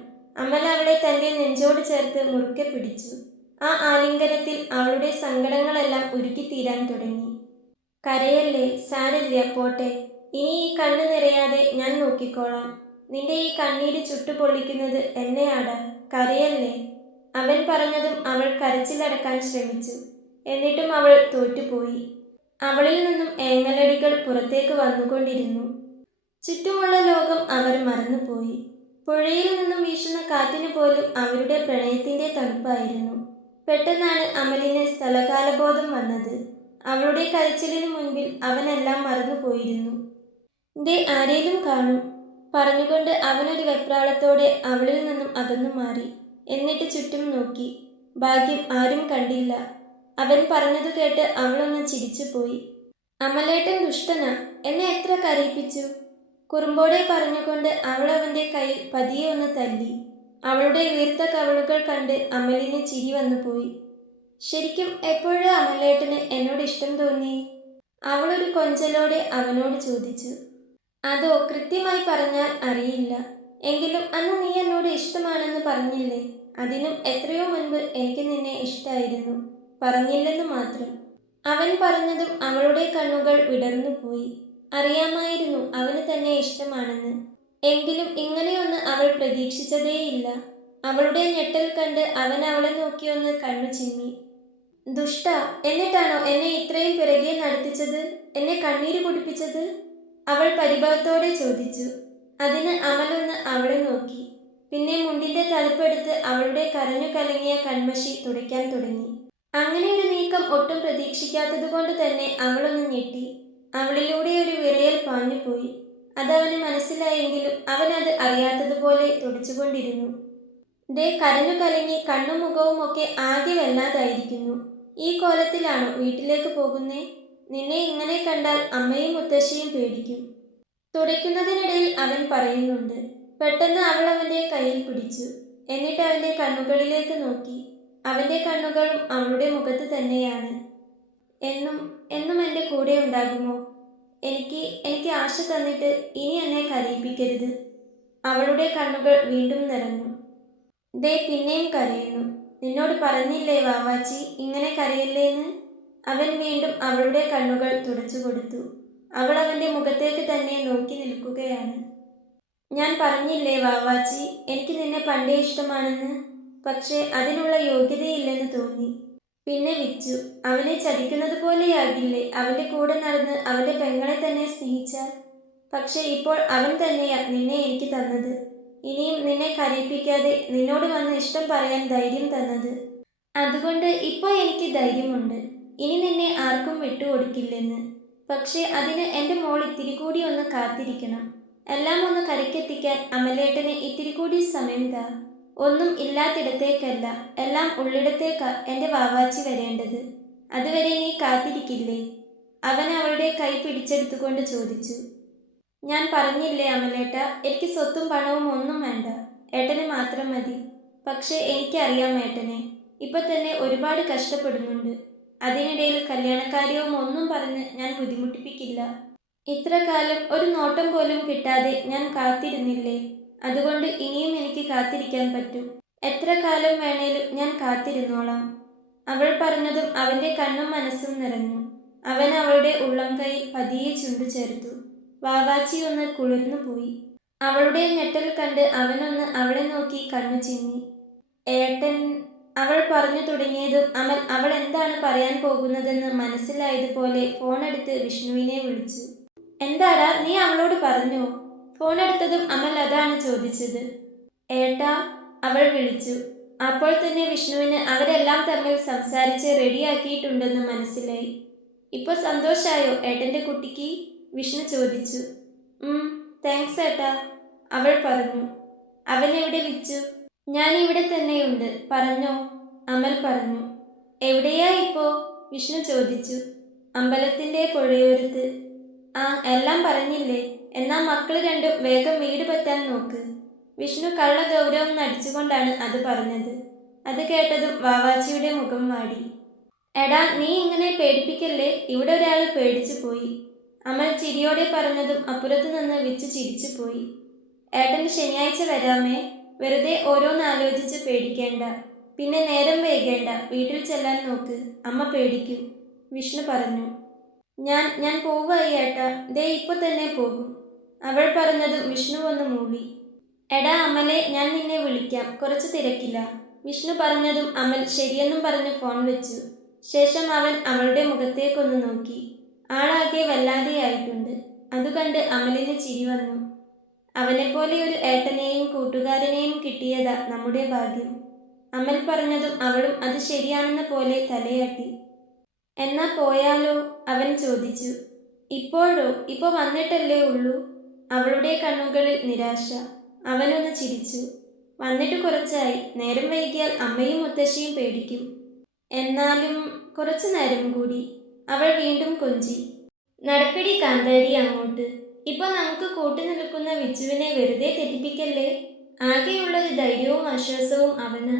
അമൽ അവളെ തൻ്റെ നെഞ്ചോട് ചേർത്ത് മുറുക്കെ പിടിച്ചു. ആ ആലിംഗനത്തിൽ അവളുടെ സങ്കടങ്ങളെല്ലാം ഉരുക്കിത്തീരാൻ തുടങ്ങി. കരയല്ലേ, സാരല്ല, പോട്ടെ. ഇനി ഈ കണ്ണ് നിറയാതെ ഞാൻ നോക്കിക്കോളാം. നിന്റെ ഈ കണ്ണീര് ചുട്ടുപൊള്ളിക്കുന്നത് എന്നെയാടാ. കരയല്ലേ. അവൻ പറഞ്ഞതും അവൾ കരച്ചിലടക്കാൻ ശ്രമിച്ചു. എന്നിട്ടും അവൾ തോറ്റുപോയി. അവളിൽ നിന്നും ഏങ്ങലടികൾ പുറത്തേക്ക് വന്നുകൊണ്ടിരുന്നു. ചുറ്റുമുള്ള ലോകം അവർ മറന്നുപോയി. പുഴയിൽ നിന്നും വീശുന്ന കാറ്റിന് പോലും അവരുടെ പ്രണയത്തിന്റെ തണുപ്പായിരുന്നു. പെട്ടെന്നാണ് അമലിന് സ്ഥലകാലബോധം വന്നത്. അവളുടെ കരച്ചിലിനു മുൻപിൽ അവനെല്ലാം മറന്നുപോയിരുന്നു. ദേ ആരേലും കാണും പറഞ്ഞുകൊണ്ട് അവനൊരു വെപ്രാളത്തോടെ അവളിൽ നിന്നും അകന്നു മാറി. എന്നിട്ട് ചുറ്റും നോക്കി. ഭാഗ്യം ആരും കണ്ടില്ല. അവൻ പറഞ്ഞതു കേട്ട് അവളൊന്ന് ചിരിച്ചുപോയി. അമലേട്ടൻ ദുഷ്ടനാ, എന്നെ എത്ര കരയിപ്പിച്ചു. കുറുമ്പോടെ പറഞ്ഞുകൊണ്ട് അവൾ അവന്റെ കയ്യിൽ പതിയെ ഒന്ന് തല്ലി. അവളുടെ വീർത്ത കവളുകൾ കണ്ട് അമലിന് ചിരി വന്നുപോയി. ശരിക്കും എപ്പോഴാ അമലേട്ടന് എന്നോട് ഇഷ്ടം തോന്നി? അവളൊരു കൊഞ്ചലോടെ അവനോട് ചോദിച്ചു. അതോ കൃത്യമായി പറഞ്ഞാൽ അറിയില്ല. എങ്കിലും അന്ന് നീ എന്നോട് ഇഷ്ടമാണെന്ന് പറഞ്ഞില്ലേ? അതിനും എത്രയോ മുൻപ് എനിക്ക് നിന്നെ ഇഷ്ടായിരുന്നു, പറഞ്ഞില്ലെന്ന് മാത്രം. അവൻ പറഞ്ഞതും അവളുടെ കണ്ണുകൾ വിടർന്നുപോയി. അറിയാമായിരുന്നു അവന് തന്നെ ഇഷ്ടമാണെന്ന്. എങ്കിലും ഇങ്ങനെയൊന്ന് അവൾ പ്രതീക്ഷിച്ചതേയില്ല. അവളുടെ ഞെട്ടൽ കണ്ട് അവൻ അവളെ നോക്കിയൊന്ന് കണ്ണു ചിമ്മി. ദുഷ്ട, എന്നിട്ടാണോ എന്നെ ഇത്രയും പിറകെ നടത്തിച്ചത്, എന്നെ കണ്ണീര് കുടിപ്പിച്ചത്? അവൾ പരിഭവത്തോടെ ചോദിച്ചു. അതിന് അമലൊന്ന് അവളെ നോക്കി. പിന്നെ മുണ്ടിന്റെ തലപ്പെടുത്ത് അവളുടെ കരഞ്ഞു കലങ്ങിയ കൺമഷി തുടയ്ക്കാൻ തുടങ്ങി. അങ്ങനെ ഒരു നീക്കം ഒട്ടും പ്രതീക്ഷിക്കാത്തതുകൊണ്ട് തന്നെ അവളൊന്ന് ഞെട്ടി. അവളിലൂടെ ഒരു വിറയൽ പാഞ്ഞുപോയി. അതവന് മനസ്സിലായെങ്കിലും അവൻ അത് അറിയാത്തതുപോലെ തുടച്ചുകൊണ്ടിരുന്നു. ദേ കരഞ്ഞു കലങ്ങി കണ്ണും മുഖവും ഒക്കെ ആകെ വല്ലാതായിരിക്കുന്നു. ഈ കോലത്തിലാണോ വീട്ടിലേക്ക് പോകുന്നേ? നിന്നെ ഇങ്ങനെ കണ്ടാൽ അമ്മയും മുത്തശ്ശിയും പേടിക്കും. തുടയ്ക്കുന്നതിനിടയിൽ അവൻ പറയുന്നുണ്ട്. പെട്ടെന്ന് അവൾ അവന്റെ കയ്യിൽ പിടിച്ചു. എന്നിട്ട് അവന്റെ കണ്ണുകളിലേക്ക് നോക്കി. അവന്റെ കണ്ണുകളും അവളുടെ മുഖത്ത് തന്നെയാണ്. എന്നും എന്നും എൻ്റെ കൂടെ ഉണ്ടാകുമോ? എനിക്ക് ആശ തന്നിട്ട് ഇനി എന്നെ കരയിപ്പിക്കരുത്. അവളുടെ കണ്ണുകൾ വീണ്ടും നിറഞ്ഞു. ദേ പിന്നെയും കരയുന്നു. നിന്നോട് പറഞ്ഞില്ലേ വാവാച്ചി ഇങ്ങനെ കരയില്ലേന്ന്? അവൻ വീണ്ടും അവളുടെ കണ്ണുകൾ തുടച്ചു കൊടുത്തു. അവൾ അവന്റെ മുഖത്തേക്ക് തന്നെ നോക്കി നിൽക്കുകയാണ്. ഞാൻ പറഞ്ഞില്ലേ വാവാച്ചി എനിക്ക് നിന്നെ പണ്ടേ ഇഷ്ടമാണെന്ന്. പക്ഷേ അതിനുള്ള യോഗ്യതയില്ലെന്ന് തോന്നി. പിന്നെ വിച്ചു. അവനെ ചതിക്കുന്നത് പോലെയാകില്ലേ അവന്റെ കൂടെ നടന്ന് അവന്റെ പെങ്ങളെ തന്നെ സ്നേഹിച്ചാൽ? പക്ഷെ ഇപ്പോൾ അവൻ തന്നെയാ നിന്നെ എനിക്ക് തന്നത്. ഇനിയും നിന്നെ കരയിപ്പിക്കാതെ നിന്നോട് വന്ന് ഇഷ്ടം പറയാൻ ധൈര്യം തന്നത്. അതുകൊണ്ട് ഇപ്പോൾ എനിക്ക് ധൈര്യമുണ്ട് ഇനി നിന്നെ ആർക്കും വിട്ടുകൊടുക്കില്ലെന്ന്. പക്ഷേ അതിന് എൻ്റെ മോൾ ഇത്തിരി കൂടി ഒന്ന് കാത്തിരിക്കണം. എല്ലാം ഒന്ന് കരയ്ക്കെത്തിക്കാൻ അമലേട്ടന് ഇത്തിരി കൂടി സമയം താ. ഒന്നും ഇല്ലാത്തിടത്തേക്കല്ല, എല്ലാം ഉള്ളിടത്തേക്കാ എൻ്റെ വാവാച്ചി വരേണ്ടത്. അതുവരെ നീ കാത്തിരിക്കില്ലേ? അവൻ അവളുടെ കൈ പിടിച്ചെടുത്തുകൊണ്ട് ചോദിച്ചു. ഞാൻ പറഞ്ഞില്ലേ അമലേട്ട, എനിക്ക് സ്വത്തും പണവും ഒന്നും വേണ്ട. ഏട്ടന് മാത്രം മതി. പക്ഷേ എനിക്കറിയാം ഏട്ടനെ ഇപ്പൊ തന്നെ ഒരുപാട് കഷ്ടപ്പെടുന്നുണ്ട്. അതിനിടയിൽ കല്യാണക്കാര്യവും ഒന്നും പറഞ്ഞ് ഞാൻ ബുദ്ധിമുട്ടിപ്പിക്കില്ല. ഇത്ര കാലം ഒരു നോട്ടം പോലും കിട്ടാതെ ഞാൻ കാത്തിരുന്നില്ലേ? അതുകൊണ്ട് ഇനിയും എനിക്ക് കാത്തിരിക്കാൻ പറ്റും. എത്ര കാലം വേണേലും ഞാൻ കാത്തിരുന്നോളാം. അവൾ പറഞ്ഞതും അവന്റെ കണ്ണും മനസ്സും നിറഞ്ഞു. അവൻ അവളുടെ ഉള്ളം കൈയിൽ പതിയെ ചുണ്ടു ചേർത്തു. വാവാച്ചി ഒന്ന് കുളിർന്നു പോയി. അവളുടെ ഞെട്ടൽ കണ്ട് അവനൊന്ന് അവളെ നോക്കി കണ്ണു ചിമ്മി. ഏട്ടൻ അവൾ പറഞ്ഞു തുടങ്ങിയതും അവൾ എന്താണ് പറയാൻ പോകുന്നതെന്ന് മനസ്സിലായതുപോലെ ഫോണെടുത്ത് വിഷ്ണുവിനെ വിളിച്ചു. എന്താടാ നീ അവളോട് പറഞ്ഞോ? ഫോണെടുത്തതും അമൽ അതാണ് ചോദിച്ചത്. ഏട്ടാ, അവൾ വിളിച്ചു. അപ്പോൾ തന്നെ വിഷ്ണുവിന് അവരെല്ലാം തമ്മിൽ സംസാരിച്ച് റെഡിയാക്കിയിട്ടുണ്ടെന്ന് മനസ്സിലായി. ഇപ്പോൾ സന്തോഷായോ ഏട്ടൻ്റെ കുട്ടിക്ക്? വിഷ്ണു ചോദിച്ചു. താങ്ക്സ് ഏട്ടാ, അവൾ പറഞ്ഞു. അവൻ എവിടെ വിച്ചു? ഞാൻ ഇവിടെ തന്നെയുണ്ട്, പറഞ്ഞോ, അമൽ പറഞ്ഞു. എവിടെയാ ഇപ്പോ? വിഷ്ണു ചോദിച്ചു. അമ്പലത്തിന്റെ പുഴയോരത്ത്. ആ എല്ലാം പറഞ്ഞില്ലേ? എന്നാ മക്കള് രണ്ടും വേഗം വീട് പറ്റാൻ നോക്ക്. വിഷ്ണു കള്ള ഗൗരവം നടിച്ചുകൊണ്ടാണ് അത് പറഞ്ഞത്. അത് കേട്ടതും വാവാച്ചിയുടെ മുഖം വാടി. എടാ നീ ഇങ്ങനെ പേടിപ്പിക്കല്ലേ, ഇവിടെ ഒരാൾ പേടിച്ചു പോയി. അമൽ ചിരിയോടെ പറഞ്ഞതും അപ്പുറത്തു നിന്ന് വിച്ചു ചിരിച്ചു പോയി. ഏട്ടന് ശനിയാഴ്ച വരാമേ. വെറുതെ ഓരോന്നാലോചിച്ച് പേടിക്കേണ്ട. പിന്നെ നേരം വൈകേണ്ട, വീട്ടിൽ ചെല്ലാൻ നോക്ക്, അമ്മ പേടിക്കും, വിഷ്ണു പറഞ്ഞു. ഞാൻ പോവായി ഏട്ടാ, ദേ ഇപ്പൊ തന്നെ പോകും. അവൾ പറഞ്ഞതും വിഷ്ണു ഒന്ന് മൂളി. എടാ അമലെ, ഞാൻ നിന്നെ വിളിക്കാം, കുറച്ച് തിരക്കില്ല, വിഷ്ണു പറഞ്ഞതും അമൽ ശരിയെന്നും പറഞ്ഞ് ഫോൺ വെച്ചു. ശേഷം അവൻ അവളുടെ മുഖത്തേക്കൊന്ന് നോക്കി. ആളാകെ വല്ലാതെയായിട്ടുണ്ട്. അതുകണ്ട് അമലിന് ചിരി വന്നു. അവനെപ്പോലെ ഒരു ഏട്ടനെയും കൂട്ടുകാരനെയും കിട്ടിയതാ നമ്മുടെ ഭാഗ്യം. അമൽ പറഞ്ഞതും അവളും അത് ശരിയാണെന്ന പോലെ തലയാട്ടി. എന്നാ പോയാലോ? അവൻ ചോദിച്ചു. ഇപ്പോഴോ? ഇപ്പൊ വന്നിട്ടല്ലേ ഉള്ളൂ. അവളുടെ കണ്ണുകളിൽ നിരാശ. അവനൊന്ന് ചിരിച്ചു. വന്നിട്ട് കുറച്ചായി. നേരം വൈകിയാൽ അമ്മയും മുത്തശ്ശിയും പേടിക്കും. എന്നാലും കുറച്ചു നേരം കൂടി. അവൾ വീണ്ടും കൊഞ്ചി. നടക്കടി കാന്താരി അങ്ങോട്ട്. ഇപ്പൊ നമുക്ക് കൂട്ടു നിൽക്കുന്ന വിച്ചുവിനെ വെറുതെ തെറ്റിപ്പിക്കല്ലേ. ആകെയുള്ളത് ധൈര്യവും ആശ്വാസവും അവന്.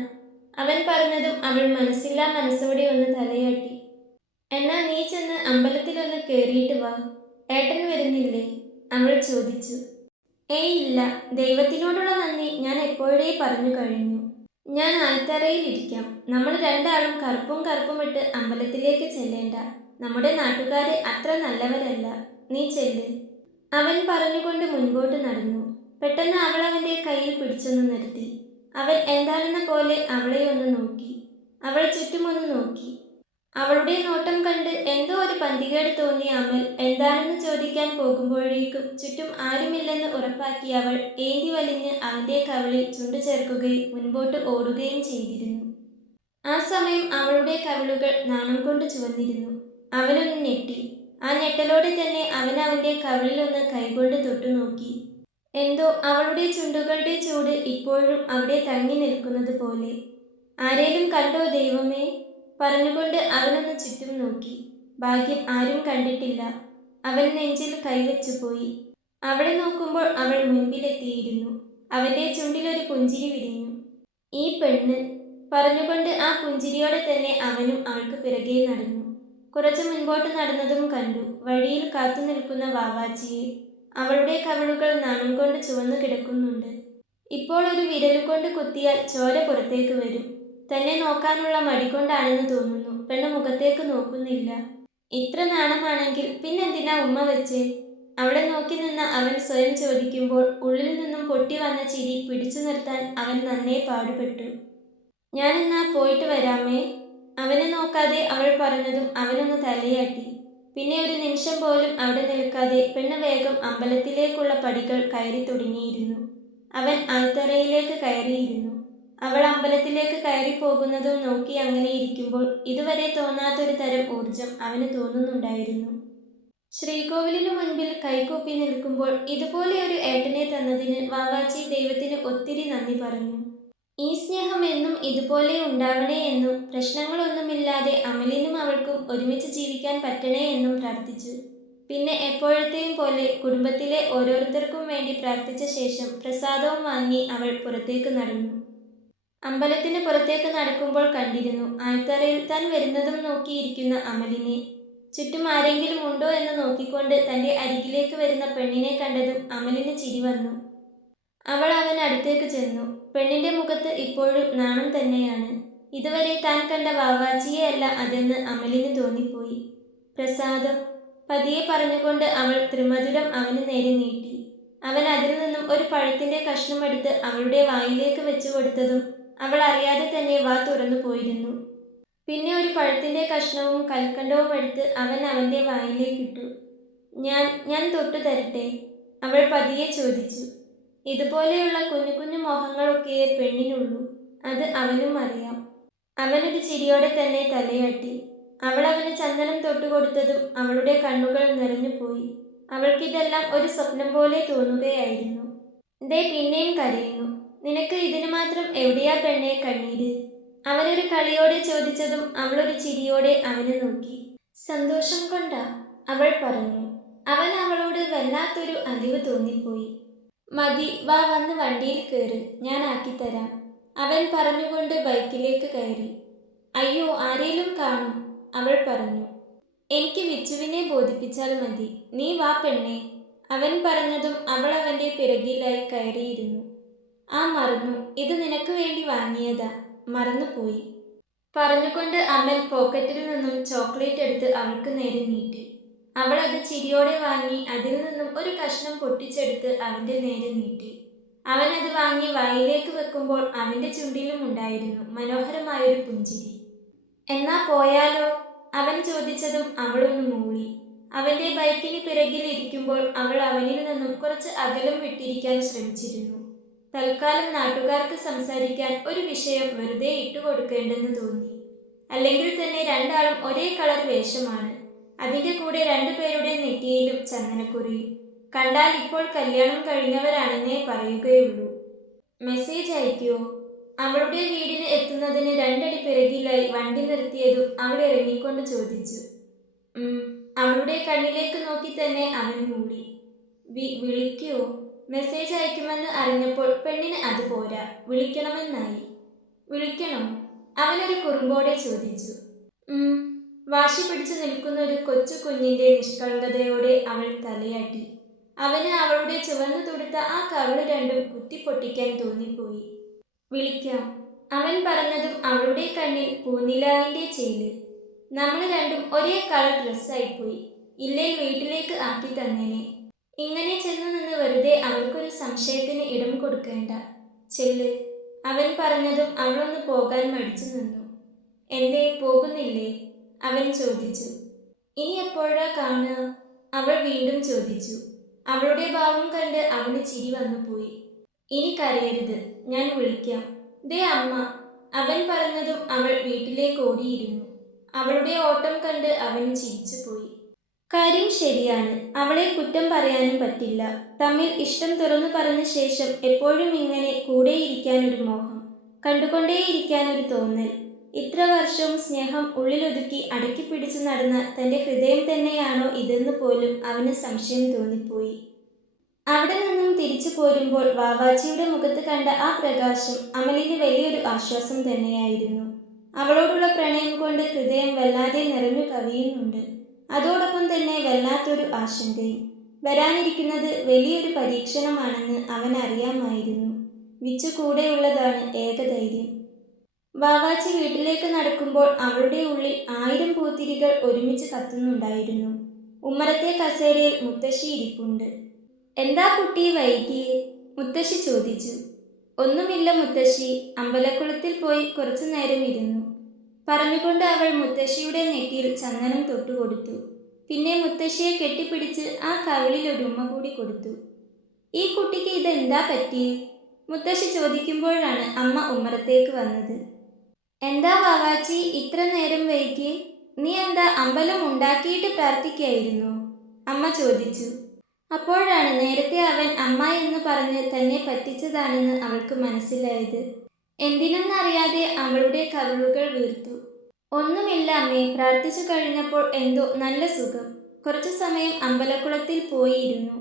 അവൻ പറഞ്ഞതും അവൾ മനസ്സില്ലാ മനസ്സോടെ ഒന്ന് തലയാട്ടി. എന്നാ നീ ചെന്ന് അമ്പലത്തിലൊന്ന് കേറിയിട്ട് വാ. ഏട്ടൻ വരുന്നില്ലേ? അവൾ ചോദിച്ചു. ഏയ് ഇല്ല, ദൈവത്തിനോടുള്ള നന്ദി ഞാൻ എപ്പോഴേ പറഞ്ഞു കഴിഞ്ഞു. ഞാൻ ആൽത്തറയിലിരിക്കാം. നമ്മൾ രണ്ടാളും കറുപ്പും കറുപ്പും ഇട്ട് അമ്പലത്തിലേക്ക് ചെല്ലേണ്ട. നമ്മുടെ നാട്ടുകാര് അത്ര നല്ലവരല്ല. നീ ചെല്ല്. അവൻ പറഞ്ഞുകൊണ്ട് മുൻപോട്ട് നടന്നു. പെട്ടെന്ന് അവൾ അവന്റെ കയ്യിൽ പിടിച്ചൊന്ന് നിർത്തി. അവൻ എന്താണെന്ന പോലെ അവളെ ഒന്ന് നോക്കി. അവൾ ചുറ്റുമൊന്ന് നോക്കി. അവളുടെ നോട്ടം കണ്ട് എന്തോ ഒരു പന്തികേട് തോന്നിയ അമൽ എന്താണെന്ന് ചോദിക്കാൻ പോകുമ്പോഴേക്കും ചുറ്റും ആരുമില്ലെന്ന് ഉറപ്പാക്കി അവൾ ഏന്തി വലിഞ്ഞ് അവന്റെ കവിളിൽ ചുണ്ടു ചേർക്കുകയും മുൻപോട്ട് ഓടുകയും ചെയ്തിരുന്നു. ആ സമയം അവളുടെ കവിളുകൾ നാണം കൊണ്ട് ചുവന്നിരുന്നു. അവനൊന്ന് ഞെട്ടി. ആ ഞെട്ടലോടെ തന്നെ അവൻ അവന്റെ കവിളിലൊന്ന് കൈകൊണ്ട് തൊട്ടു നോക്കി. എന്തോ അവളുടെ ചുണ്ടുകളുടെ ചൂട് ഇപ്പോഴും അവിടെ തങ്ങി നിൽക്കുന്നത് പോലെ. ആരേലും കണ്ടോ ദൈവമേ? പറഞ്ഞുകൊണ്ട് അവനൊന്ന് ചുറ്റും നോക്കി. ഭാഗ്യം ആരും കണ്ടിട്ടില്ല. അവൻ നെഞ്ചിൽ കൈവച്ചു പോയി. അവളെ നോക്കുമ്പോൾ അവൾ മുൻപിലെത്തിയിരുന്നു. അവന്റെ ചുണ്ടിലൊരു പുഞ്ചിരി വിരിഞ്ഞു. ഈ പെണ്ണ് പറഞ്ഞുകൊണ്ട് ആ പുഞ്ചിരിയോടെ തന്നെ അവനും അവൾക്ക് പിറകെ നടന്നു. കുറച്ചു മുൻപോട്ട് നടന്നതും കണ്ടു വഴിയിൽ കാത്തു നിൽക്കുന്ന വാവാച്ചിയെ. അവളുടെ കവിളുകൾ നാണം കൊണ്ട് ചുവന്നു കിടക്കുന്നുണ്ട്. ഇപ്പോൾ ഒരു വിരലുകൊണ്ട് കുത്തിയാൽ ചോര പുറത്തേക്ക് വരും. തന്നെ നോക്കാനുള്ള മടി കൊണ്ടാണെന്ന് തോന്നുന്നു പെണ്ണ് മുഖത്തേക്ക് നോക്കുന്നില്ല. ഇത്ര നാണമാണെങ്കിൽ പിന്നെന്തിനാ ഉമ്മ വെച്ചേ? അവളെ നോക്കി നിന്ന അവൻ സ്വയം ചോദിക്കുമ്പോൾ ഉള്ളിൽ നിന്നും പൊട്ടി വന്ന ചിരി പിടിച്ചു നിർത്താൻ അവൻ നന്നേ പാടുപെട്ടു. ഞാനെന്നാ പോയിട്ട് വരാമേ. അവനെ നോക്കാതെ അവൾ പറഞ്ഞതും അവനൊന്ന് തലയാട്ടി. പിന്നെ ഒരു നിമിഷം പോലും അവിടെ നിൽക്കാതെ പെണ്ണ് വേഗം അമ്പലത്തിലേക്കുള്ള പടികൾ കയറി തുടങ്ങിയിരുന്നു. അവൻ ആൽത്തറയിലേക്ക് കയറിയിരുന്നു. അവൾ അമ്പലത്തിലേക്ക് കയറി പോകുന്നതും നോക്കി അങ്ങനെ ഇരിക്കുമ്പോൾ ഇതുവരെ തോന്നാത്തൊരു തരം ഊർജം അവന് തോന്നുന്നുണ്ടായിരുന്നു. ശ്രീകോവിലിനു മുൻപിൽ കൈകൂപ്പി നിൽക്കുമ്പോൾ ഇതുപോലെ ഒരു ഏട്ടനെ തന്നതിന് വാവാച്ചി ദൈവത്തിന് ഒത്തിരി നന്ദി പറഞ്ഞു. ഈ സ്നേഹം എന്നും ഇതുപോലെ ഉണ്ടാവണേ എന്നും പ്രശ്നങ്ങളൊന്നുമില്ലാതെ അമലിനും അവൾക്കും ഒരുമിച്ച് ജീവിക്കാൻ പറ്റണേ എന്നും പ്രാർത്ഥിച്ചു. പിന്നെ എപ്പോഴത്തെയും പോലെ കുടുംബത്തിലെ ഓരോരുത്തർക്കും വേണ്ടി പ്രാർത്ഥിച്ച ശേഷം പ്രസാദവും വാങ്ങി അവൾ പുറത്തേക്ക് നടന്നു. അമ്പലത്തിന് പുറത്തേക്ക് നടക്കുമ്പോൾ കണ്ടിരുന്നു ആൽത്തറയിൽ താൻ വരുന്നതും നോക്കിയിരിക്കുന്ന അമലിനെ. ചുറ്റും ആരെങ്കിലും ഉണ്ടോ എന്ന് നോക്കിക്കൊണ്ട് തന്റെ അരികിലേക്ക് വരുന്ന പെണ്ണിനെ കണ്ടതും അമലിന് ചിരി വന്നു. അവൾ അവനടുത്തേക്ക് ചെന്നു. പെണ്ണിന്റെ മുഖത്ത് ഇപ്പോഴും നാണം തന്നെയാണ്. ഇതുവരെ താൻ കണ്ട വാവാച്ചിയെ അല്ല അതെന്ന് അമലിന് തോന്നിപ്പോയി. പ്രസാദം പതിയെ പറഞ്ഞുകൊണ്ട് അവൾ ത്രിമധുരം അവന് നേരെ നീട്ടി. അവൻ അതിൽ നിന്നും ഒരു പഴത്തിന്റെ കഷ്ണമെടുത്ത് അവളുടെ വായിലേക്ക് വെച്ചു കൊടുത്തതും അവൾ അറിയാതെ തന്നെ വാ തുറന്നു പോയിരുന്നു. പിന്നെ ഒരു പഴത്തിന്റെ കഷ്ണവും കൽക്കണ്ടവും എടുത്ത് അവൻ അവന്റെ വായിലേക്കിട്ടു. ഞാൻ തൊട്ടു തരട്ടെ? അവൾ പതിയെ ചോദിച്ചു. ഇതുപോലെയുള്ള കുഞ്ഞു കുഞ്ഞു മോഹങ്ങളൊക്കെ പെണ്ണിനുള്ളൂ. അത് അവനും അറിയാം. അവനൊരു ചിരിയോടെ തന്നെ തലയാട്ടി. അവൾ അവന് ചന്ദനം തൊട്ടുകൊടുത്തതും അവളുടെ കണ്ണുകൾ നിറഞ്ഞുപോയി. അവൾക്കിതെല്ലാം ഒരു സ്വപ്നം പോലെ തോന്നുകയായിരുന്നു. ദേ പിന്നെയും കരയുന്നു. നിനക്ക് ഇതിനു മാത്രം എവിടെയാ പെണ്ണെ കണ്ണീര്? അവനൊരു കളിയോടെ ചോദിച്ചതും അവളൊരു ചിരിയോടെ അവനെ നോക്കി. സന്തോഷം കൊണ്ടാ, അവൾ പറഞ്ഞു. അവൻ അവളോട് വല്ലാത്തൊരു അലിവ് തോന്നിപ്പോയി. മതി, വാ വന്ന് വണ്ടിയിൽ കയറ്, ഞാൻ ആക്കിത്തരാം, അവൻ പറഞ്ഞുകൊണ്ട് ബൈക്കിലേക്ക് കയറി. അയ്യോ, ആരേലും കാണും, അവൾ പറഞ്ഞു. എനിക്ക് വിച്ചുവിനെ ബോധിപ്പിച്ചാൽ മതി, നീ വാ പെണ്ണേ, അവൻ പറഞ്ഞതും അവൾ അവന്റെ പിറകിലായി കയറിയിരുന്നു. ആ മറന്നു, ഇത് നിനക്ക് വേണ്ടി വാങ്ങിയതാ, മറന്നുപോയി, പറഞ്ഞുകൊണ്ട് അമൽ പോക്കറ്റിൽ നിന്നും ചോക്ലേറ്റ് എടുത്ത് അവൾക്ക് നേരെ നീട്ടി. അവൾ അത് ചിരിയോടെ വാങ്ങി അതിൽ നിന്നും ഒരു കഷ്ണം പൊട്ടിച്ചെടുത്ത് അവന്റെ നേരെ നീട്ടി. അവൻ അത് വാങ്ങി വായിലേക്ക് വെക്കുമ്പോൾ അവന്റെ ചുണ്ടിലും ഉണ്ടായിരുന്നു മനോഹരമായൊരു പുഞ്ചിരി. എന്നാ പോയാലോ? അവൻ ചോദിച്ചതും അവളൊന്ന് മൂളി. അവന്റെ ബൈക്കിന് പിറകിൽ ഇരിക്കുമ്പോൾ അവൾ അവനിൽ നിന്നും കുറച്ച് അകലം വിട്ടിരിക്കാൻ ശ്രമിച്ചിരുന്നു. തൽക്കാലം നാട്ടുകാർക്ക് സംസാരിക്കാൻ ഒരു വിഷയം വെറുതെ ഇട്ടുകൊടുക്കേണ്ടെന്ന് തോന്നി. അല്ലെങ്കിൽ തന്നെ രണ്ടാളും ഒരേ കളർ വേഷമാണ്. അതിൻ്റെ കൂടെ രണ്ടുപേരുടെ നെറ്റിയിലും ചന്ദനക്കുറിയും. കണ്ടാൽ ഇപ്പോൾ കല്യാണം കഴിഞ്ഞവരാണെന്നേ പറയുകയുള്ളൂ. മെസ്സേജ് അയക്കുമോ? അവളുടെ വീടിന് എത്തുന്നതിന് 2 അടി പിറകിലായി വണ്ടി നിർത്തിയതും അവൾ ഇറങ്ങിക്കൊണ്ട് ചോദിച്ചു. അവളുടെ കണ്ണിലേക്ക് നോക്കി തന്നെ അവൻ മൂളി. വിളിക്കുമോ? മെസ്സേജ് അയക്കുമെന്ന് അറിഞ്ഞപ്പോൾ പെണ്ണിന് അത് പോരാ, വിളിക്കണമെന്നായി. വിളിക്കണോ? അവനൊരു കുറുമ്പോടെ ചോദിച്ചു. വാശി പിടിച്ചു നിൽക്കുന്ന ഒരു കൊച്ചു കുഞ്ഞിൻ്റെ നിഷ്കളങ്കതയോടെ അവൾ തലയാട്ടി. അവന് അവളുടെ ചുവന്നു തുടുത്ത ആ കവിള് രണ്ടും കുത്തിപ്പൊട്ടിക്കാൻ തോന്നിപ്പോയി. വിളിക്കാം, അവൻ പറഞ്ഞതും അവളുടെ കണ്ണിൽ പൂനിലാവിൻ്റെ ചേല്. നമ്മൾ രണ്ടും ഒരേ കളർ ഡ്രസ്സായിപ്പോയി. ഇല്ലേ വീട്ടിലേക്ക് ആക്കി തന്നേനെ. ഇങ്ങനെ ചെന്നു നിന്ന് വെറുതെ അവൾക്കൊരു സംശയത്തിന് ഇടം കൊടുക്കേണ്ട. ചെല്ല്, അവൻ പറഞ്ഞതും അവളൊന്ന് പോകാൻ മടിച്ചു നിന്നു. എന്തേ പോകുന്നില്ലേ? അവൻ ചോദിച്ചു. ഇനി എപ്പോഴാ കാണുക? അവൾ വീണ്ടും ചോദിച്ചു. അവളുടെ ഭാവം കണ്ട് അവന് ചിരി വന്നുപോയി. ഇനി കരയരുത്, ഞാൻ വിളിക്കാം. ദേ അമ്മ, അവൻ പറഞ്ഞതും അവൾ വീട്ടിലേക്ക് ഓടിയിരുന്നു. അവളുടെ ഓട്ടം കണ്ട് അവൻ ചിരിച്ചുപോയി. കാര്യം ശരിയാണ്, അവളെ കുറ്റം പറയാനും പറ്റില്ല. തമ്മിൽ ഇഷ്ടം തുറന്നു പറഞ്ഞ ശേഷം എപ്പോഴും ഇങ്ങനെ കൂടെയിരിക്കാനൊരു മോഹം, കണ്ടുകൊണ്ടേയിരിക്കാനൊരു തോന്നൽ. ഇത്ര വർഷവും സ്നേഹം ഉള്ളിലൊതുക്കി അടക്കി പിടിച്ചു നടന്ന തൻ്റെ ഹൃദയം തന്നെയാണോ ഇതെന്ന് പോലും അവന് സംശയം തോന്നിപ്പോയി. അവിടെ നിന്നും തിരിച്ചു പോരുമ്പോൾ വാവാച്ചിയുടെ മുഖത്ത് കണ്ട ആ പ്രകാശം അമലിന് വലിയൊരു ആശ്വാസം തന്നെയായിരുന്നു. അവളോടുള്ള പ്രണയം കൊണ്ട് ഹൃദയം വല്ലാതെ നിറഞ്ഞു കവിയുന്നുണ്ട്. അതോടൊപ്പം തന്നെ വല്ലാത്തൊരു ആശങ്കയും. വരാനിരിക്കുന്നത് വലിയൊരു പരീക്ഷണമാണെന്ന് അവൻ അറിയാമായിരുന്നു. വിച്ചു കൂടെയുള്ളതാണ് ഏകധൈര്യം. വാവാച്ചി വീട്ടിലേക്ക് നടക്കുമ്പോൾ അവളുടെ ഉള്ളിൽ 1000 പൂത്തിരികൾ ഒരുമിച്ച് കത്തുന്നുണ്ടായിരുന്നു. ഉമ്മറത്തെ കസേരയിൽ മുത്തശ്ശി ഇരിപ്പുണ്ട്. എന്താ കുട്ടി വൈകിയേ? മുത്തശ്ശി ചോദിച്ചു. ഒന്നുമില്ല മുത്തശ്ശി, അമ്പലക്കുളത്തിൽ പോയി കുറച്ചു നേരം ഇരുന്നു. പറഞ്ഞുകൊണ്ട് അവൾ മുത്തശ്ശിയുടെ നെറ്റിയിൽ ചന്ദനം തൊട്ടുകൊടുത്തു. പിന്നെ മുത്തശ്ശിയെ കെട്ടിപ്പിടിച്ച് ആ കവിളിൽ ഒരു ഉമ്മ കൂടി കൊടുത്തു. ഈ കുട്ടിക്ക് ഇതെന്താ പറ്റിയേ? മുത്തശ്ശി ചോദിക്കുമ്പോഴാണ് അമ്മ ഉമ്മറത്തേക്ക് വന്നത്. എന്താ വാവാച്ചി ഇത്ര നേരം വൈകിയേ? നീ എന്താ അമ്പലം ഉണ്ടാക്കിയിട്ട് പ്രാർത്ഥിക്കായിരുന്നോ? അമ്മ ചോദിച്ചു. അപ്പോഴാണ് നേരത്തെ അവൻ അമ്മ എന്ന് പറഞ്ഞ് തന്നെ പറ്റിച്ചതാണെന്ന് അവൾക്ക് മനസ്സിലായത്. എന്തിനെന്നറിയാതെ അവളുടെ കവിളുകൾ വീർത്തു. ഒന്നുമില്ല അമ്മേ, പ്രാർത്ഥിച്ചു കഴിഞ്ഞപ്പോൾ എന്തോ നല്ല സുഖം. കുറച്ചു സമയം അമ്പലക്കുളത്തിൽ പോയിരുന്നു.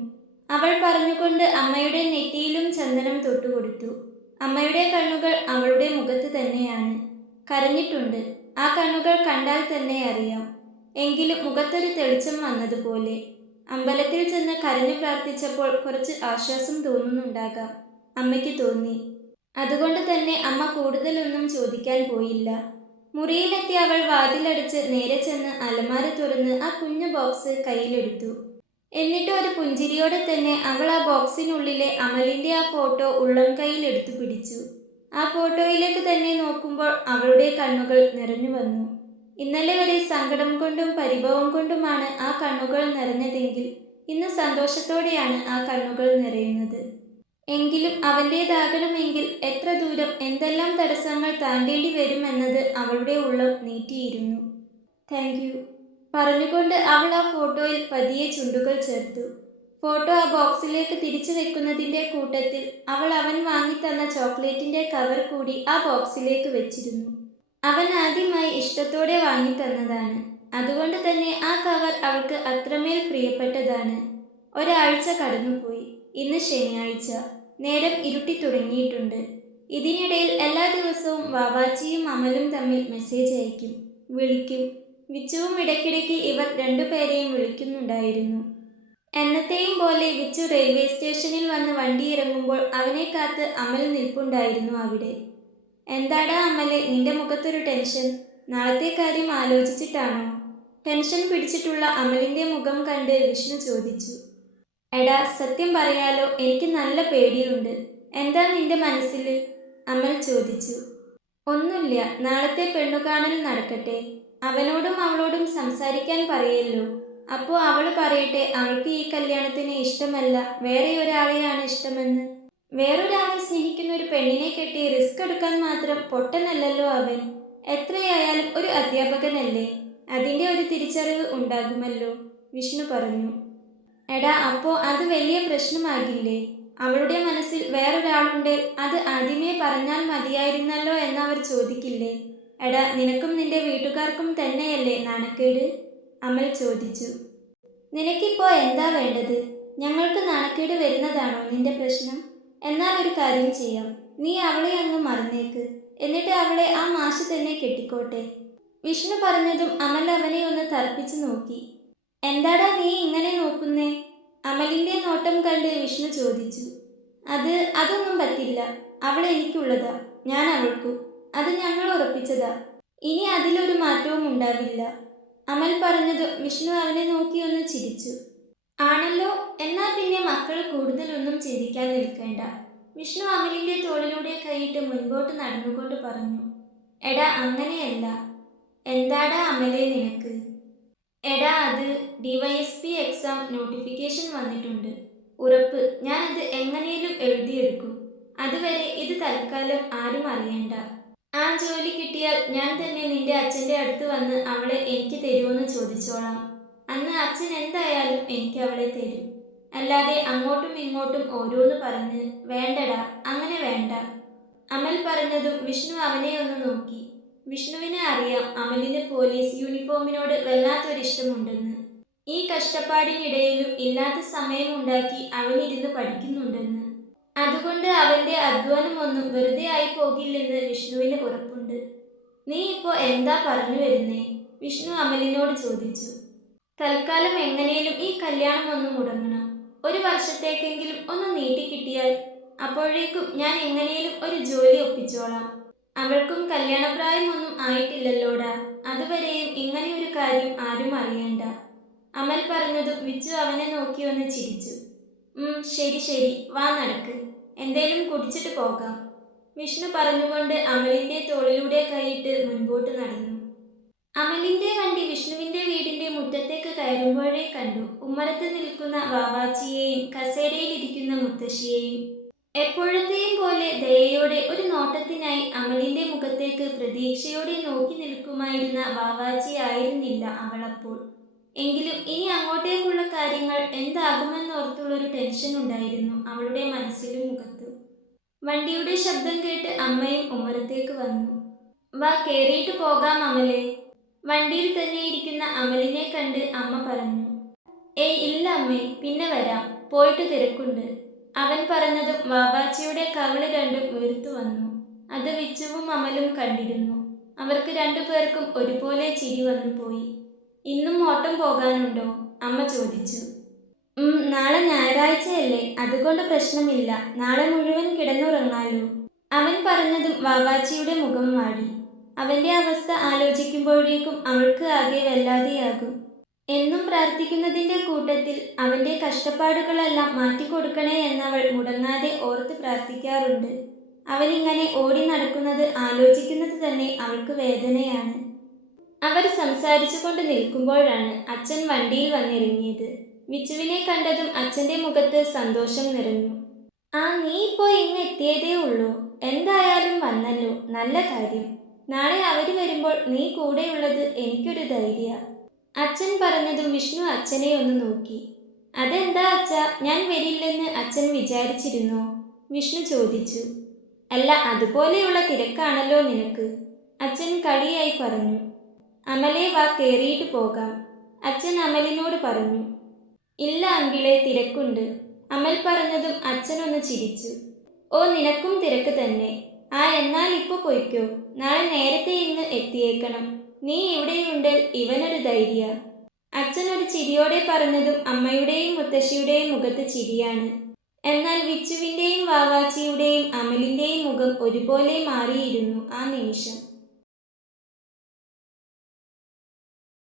അവൾ പറഞ്ഞുകൊണ്ട് അമ്മയുടെ നെറ്റിയിലും ചന്ദനം തൊട്ടുകൊടുത്തു. അമ്മയുടെ കണ്ണുകൾ അവളുടെ മുഖത്ത് തന്നെയാണ്. കരഞ്ഞിട്ടുണ്ട്. ആ കണ്ണുകൾ കണ്ടാൽ തന്നെ അറിയാം. എങ്കിലും മുഖത്തൊരു തെളിച്ചം വന്നതുപോലെ. അമ്പലത്തിൽ ചെന്ന് കരഞ്ഞു പ്രാർത്ഥിച്ചപ്പോൾ കുറച്ച് ആശ്വാസം തോന്നുന്നുണ്ടാകാം, അമ്മയ്ക്ക് തോന്നി. അതുകൊണ്ട് തന്നെ അമ്മ കൂടുതലൊന്നും ചോദിക്കാൻ പോയില്ല. മുറിയിലെത്തി അവൾ വാതിലടച്ച് നേരെ ചെന്ന് അലമാര തുറന്ന് ആ കുഞ്ഞു ബോക്സ് കയ്യിലെടുത്തു. എന്നിട്ട് ഒരു പുഞ്ചിരിയോടെ തന്നെ അവൾ ആ ബോക്സിനുള്ളിലെ അമലിൻ്റെ ആ ഫോട്ടോ ഉള്ളം കൈയിൽ എടുത്തു പിടിച്ചു. ആ ഫോട്ടോയിലേക്ക് തന്നെ നോക്കുമ്പോൾ അവളുടെ കണ്ണുകൾ നിറഞ്ഞു വന്നു. ഇന്നലെ വരെ സങ്കടം കൊണ്ടും പരിഭവം കൊണ്ടുമാണ് ആ കണ്ണുകൾ നിറഞ്ഞതെങ്കിൽ ഇന്ന് സന്തോഷത്തോടെയാണ് ആ കണ്ണുകൾ നിറയുന്നത്. എങ്കിലും അവൻ്റേതാകണമെങ്കിൽ എത്ര ദൂരം എന്തെല്ലാം തടസ്സങ്ങൾ താണ്ടേണ്ടി വരുമെന്നത് അവളുടെ ഉള്ളം നീട്ടിയിരുന്നു. താങ്ക് യു പറഞ്ഞുകൊണ്ട് അവൾ ആ ഫോട്ടോയിൽ പതിയെ ചുണ്ടുകൾ ചേർത്തു. ഫോട്ടോ ആ ബോക്സിലേക്ക് തിരിച്ചു വെക്കുന്നതിൻ്റെ കൂട്ടത്തിൽ അവൻ വാങ്ങിത്തന്ന ചോക്ലേറ്റിൻ്റെ കവർ കൂടി ആ ബോക്സിലേക്ക് വെച്ചിരുന്നു. അവൻ ആദ്യമായി ഇഷ്ടത്തോടെ വാങ്ങിത്തന്നതാണ്. അതുകൊണ്ട് തന്നെ ആ കവർ അവൾക്ക് അത്രമേൽ പ്രിയപ്പെട്ടതാണ്. ഒരാഴ്ച കടന്നുപോയി. ഇന്ന് ശനിയാഴ്ച. നേരം ഇരുട്ടി തുടങ്ങിയിട്ടുണ്ട്. ഇതിനിടയിൽ എല്ലാ ദിവസവും വാവാച്ചിയും അമലും തമ്മിൽ മെസ്സേജ് അയക്കും, വിളിക്കും. വിച്ചുവും ഇടയ്ക്കിടയ്ക്ക് ഇവർ രണ്ടുപേരെയും വിളിക്കുന്നുണ്ടായിരുന്നു. എന്നത്തെയും പോലെ വിച്ചു റെയിൽവേ സ്റ്റേഷനിൽ വന്ന് വണ്ടി ഇറങ്ങുമ്പോൾ അവനെ കാത്ത് അമൽ നിൽപ്പുണ്ടായിരുന്നു അവിടെ. എന്താടാ അമലെ, നിന്റെ മുഖത്തൊരു ടെൻഷൻ? നാളത്തെ കാര്യം ആലോചിച്ചിട്ടാണോ? ടെൻഷൻ പിടിച്ചിട്ടുള്ള അമലിൻ്റെ മുഖം കണ്ട് വിഷ്ണു ചോദിച്ചു. എടാ സത്യം പറയാലോ, എനിക്ക് നല്ല പേടിയുണ്ട്. എന്താ നിന്റെ മനസ്സിൽ? അമൽ ചോദിച്ചു. ഒന്നുമില്ല, നാളത്തെ പെണ്ണുകാണൽ നടക്കട്ടെ. അവനോടും അവളോടും സംസാരിക്കാൻ പറയല്ലോ. അപ്പോൾ അവള് പറയട്ടെ അവൾക്ക് ഈ കല്യാണത്തിന് ഇഷ്ടമല്ല, വേറെ ഒരാളെയാണ് ഇഷ്ടമെന്ന്. വേറൊരാളെ സ്നേഹിക്കുന്ന ഒരു പെണ്ണിനെ കെട്ടി റിസ്ക് എടുക്കാൻ മാത്രം പൊട്ടനല്ലല്ലോ അവൻ. എത്രയായാലും ഒരു അധ്യാപകനല്ലേ, അതിൻ്റെ ഒരു തിരിച്ചറിവ് ഉണ്ടാകുമല്ലോ, വിഷ്ണു പറഞ്ഞു. എടാ, അപ്പോൾ അത് വലിയ പ്രശ്നമാകില്ലേ? അവളുടെ മനസ്സിൽ വേറൊരാളുണ്ട്, അത് ആദ്യമേ പറഞ്ഞാൽ മതിയായിരുന്നല്ലോ എന്നവർ ചോദിക്കില്ലേ? എടാ, നിനക്കും നിന്റെ വീട്ടുകാർക്കും തന്നെയല്ലേ നാണക്കേട്? അമൽ ചോദിച്ചു. നിനക്കിപ്പോൾ എന്താ വേണ്ടത്? ഞങ്ങൾക്ക് നാണക്കേട് വരുന്നതാണോ നിന്റെ പ്രശ്നം? എന്നാൽ ഒരു കാര്യം ചെയ്യാം, നീ അവളെ അങ്ങ് മറന്നേക്ക്, എന്നിട്ട് അവളെ ആ മാഷ് തന്നെ കെട്ടിക്കോട്ടെ. വിഷ്ണു പറഞ്ഞതും അമൽ അവനെ ഒന്ന് തർപ്പിച്ചു നോക്കി. എന്താടാ നീ ഇങ്ങനെ നോക്കുന്നേ? അമലിന്റെ നോട്ടം കണ്ട് വിഷ്ണു ചോദിച്ചു. അതൊന്നും പറ്റില്ല. അവൾ എനിക്കുള്ളതാ, ഞാൻ അവൾക്കു. അത് ഞങ്ങൾ ഉറപ്പിച്ചതാ. ഇനി അതിലൊരു മാറ്റവും ഉണ്ടാവില്ല. അമൽ പറഞ്ഞതും വിഷ്ണു അവനെ നോക്കി ഒന്ന് ചിരിച്ചു. ആണല്ലോ, എന്നാൽ പിന്നെ മക്കൾ കൂടുതലൊന്നും ചിന്തിക്കാൻ നിൽക്കേണ്ട. വിഷ്ണു അമലിന്റെ തോളിലൂടെ കൈയിട്ട് മുൻപോട്ട് നടന്നുകൊണ്ട് പറഞ്ഞു. എടാ, അങ്ങനെയല്ല. എന്താടാ അമലേ നിനക്ക്? എടാ, അത് DYSP എക്സാം നോട്ടിഫിക്കേഷൻ വന്നിട്ടുണ്ട്. ഉറപ്പ്, ഞാനത് എങ്ങനെയും എഴുതിയെടുക്കും. അതുവരെ ഇത് തൽക്കാലം ആരും അറിയണ്ട. ആ ജോലി കിട്ടിയാൽ ഞാൻ തന്നെ നിന്റെ അച്ഛൻ്റെ അടുത്ത് വന്ന് അവളെ എനിക്ക് തരുമോയെന്ന് ചോദിച്ചോളാം. അന്ന് അച്ഛൻ എന്തായാലും എനിക്ക് അവളെ തരും. അല്ലാതെ അങ്ങോട്ടും ഇങ്ങോട്ടും ഓരോന്ന് പറഞ്ഞ് വേണ്ടടാ, അങ്ങനെ വേണ്ട. അമൽ പറഞ്ഞതും വിഷ്ണു അവനെ ഒന്ന് നോക്കി. വിഷ്ണുവിനെ അറിയാം അമലിന് പോലീസ് യൂണിഫോമിനോട് വല്ലാത്തൊരിഷ്ടമുണ്ടെന്ന്. ഈ കഷ്ടപ്പാടിനിടയിലും ഇല്ലാത്ത സമയമുണ്ടാക്കി അവനിരുന്ന് പഠിക്കുന്നുണ്ടെന്ന്. അതുകൊണ്ട് അവന്റെ അധ്വാനമൊന്നും വെറുതെ ആയി പോകില്ലെന്ന് വിഷ്ണുവിന് ഉറപ്പുണ്ട്. നീ ഇപ്പോൾ എന്താ പറഞ്ഞു വരുന്നേ? വിഷ്ണു അമലിനോട് ചോദിച്ചു. തൽക്കാലം എങ്ങനെയും ഈ കല്യാണം ഒന്ന് മുടങ്ങണം. ഒരു വർഷത്തേക്കെങ്കിലും ഒന്ന് നീട്ടിക്കിട്ടിയാൽ അപ്പോഴേക്കും ഞാൻ എങ്ങനെയും ഒരു ജോലി ഒപ്പിച്ചോളാം. അവൾക്കും കല്യാണപ്രായമൊന്നും ആയിട്ടില്ലല്ലോടാ. അതുവരെയും ഇങ്ങനെയൊരു കാര്യം ആരും അറിയണ്ട. അമൽ പറഞ്ഞതും വിച്ചു അവനെ നോക്കി ഒന്ന് ചിരിച്ചു. ശരി ശരി, വാ നടക്ക്, എന്തേലും കുടിച്ചിട്ട് പോകാം, വിഷ്ണു പറഞ്ഞുകൊണ്ട് അമലിന്റെ തോളിലൂടെ കൈയിട്ട് മുൻപോട്ട് നടന്നു. അമലിന്റെ വണ്ടി വിഷ്ണുവിന്റെ വീടിന്റെ മുറ്റത്തേക്ക് കയറുമ്പോഴേ കണ്ടു ഉമ്മറത്ത് നിൽക്കുന്ന വാവാച്ചിയെയും കസേരയിലിരിക്കുന്ന മുത്തശ്ശിയെയും. എപ്പോഴത്തെയും പോലെ ദയയോടെ ഒരു നോട്ടത്തിനായി അമലിന്റെ മുഖത്തേക്ക് പ്രതീക്ഷയോടെ നോക്കി നിൽക്കുമായിരുന്ന വാവാച്ചി ആയിരുന്നില്ല അവളപ്പോൾ. എങ്കിലും ഇനി അങ്ങോട്ടേക്കുള്ള കാര്യങ്ങൾ എന്താകുമെന്നോർത്തുള്ളൊരു ടെൻഷൻ ഉണ്ടായിരുന്നു അവളുടെ മനസ്സിലും മുഖത്തും. വണ്ടിയുടെ ശബ്ദം കേട്ട് അമ്മയും ഉമ്മറത്തേക്ക് വന്നു. വാ, കേറിയിട്ട് പോകാം അമലേ, വണ്ടിയിൽ തന്നെ ഇരിക്കുന്ന അമലിനെ കണ്ട് അമ്മ പറഞ്ഞു. ഏയ് ഇല്ല അമ്മേ, പിന്നെ വരാം, പോയിട്ട് തിരക്കുണ്ട്, അവൻ പറഞ്ഞതും വാവാച്ചിയുടെ കവിള് രണ്ടും വീർത്തു വന്നു. അത് വിച്ചുവും അമലും കണ്ടിരുന്നു. അവർക്ക് രണ്ടുപേർക്കും ഒരുപോലെ ചിരി വന്നു പോയി. ഇന്നും ഓട്ടം പോകാനുണ്ടോ? അമ്മ ചോദിച്ചു. നാളെ ഞായറാഴ്ചയല്ലേ, അതുകൊണ്ട് പ്രശ്നമില്ല, നാളെ മുഴുവൻ കിടന്നുറങ്ങാലോ, അവൻ പറഞ്ഞതും വാവാച്ചിയുടെ മുഖം വാടി. അവന്റെ അവസ്ഥ ആലോചിക്കുമ്പോഴേക്കും അവൾക്ക് ആകെ വല്ലാതെയാകും. എന്നും പ്രാർത്ഥിക്കുന്നതിൻ്റെ കൂട്ടത്തിൽ അവന്റെ കഷ്ടപ്പാടുകളെല്ലാം മാറ്റിക്കൊടുക്കണേ എന്നവൾ മുടങ്ങാതെ ഓർത്ത് പ്രാർത്ഥിക്കാറുണ്ട്. അവനിങ്ങനെ ഓടി നടക്കുന്നത് ആലോചിക്കുന്നത് തന്നെ അവൾക്ക് വേദനയാണ്. അവർ സംസാരിച്ചു കൊണ്ട് നിൽക്കുമ്പോഴാണ് അച്ഛൻ വണ്ടിയിൽ വന്നിറങ്ങിയത്. വിച്ചുവിനെ കണ്ടതും അച്ഛൻ്റെ മുഖത്ത് സന്തോഷം നിറഞ്ഞു. നീ ഇപ്പോൾ ഇങ്ങ് എത്തിയതേ ഉള്ളൂ? എന്തായാലും വന്നല്ലോ, നല്ല കാര്യം. നാളെ അവർ വരുമ്പോൾ നീ കൂടെയുള്ളത് എനിക്കൊരു ധൈര്യ, അച്ഛൻ പറഞ്ഞതും വിഷ്ണു അച്ഛനെ ഒന്ന് നോക്കി. അതെന്താ അച്ഛാ, ഞാൻ വരില്ലെന്ന് അച്ഛൻ വിചാരിച്ചിരുന്നോ? വിഷ്ണു ചോദിച്ചു. അല്ല, അതുപോലെയുള്ള തിരക്കാണല്ലോ നിനക്ക്, അച്ഛൻ കളിയായി പറഞ്ഞു. അമലേ, വാ, കേറിയിട്ട് പോകാം, അച്ഛൻ അമലിനോട് പറഞ്ഞു. ഇല്ല അങ്കിളെ, തിരക്കുണ്ട്, അമൽ പറഞ്ഞതും അച്ഛനൊന്ന് ചിരിച്ചു. ഓ, നിനക്കും തിരക്ക് തന്നെ. എന്നാൽ ഇപ്പോൾ പൊയ്ക്കോ, നാളെ നേരത്തെ ഇങ്ങ് എത്തിയേക്കണം, നീ ഇവിടെയുണ്ട്, ഇവനൊരു ധൈര്യ, അച്ഛൻ ഒരു ചിരിയോടെ പറഞ്ഞതും അമ്മയുടെയും മുത്തശ്ശിയുടെയും മുഖത്ത് ചിരിയാണ്. എന്നാൽ വിച്ചുവിൻ്റെയും വാവാച്ചിയുടെയും അമലിൻ്റെയും മുഖം ഒരുപോലെ മാറിയിരുന്നു ആ നിമിഷം.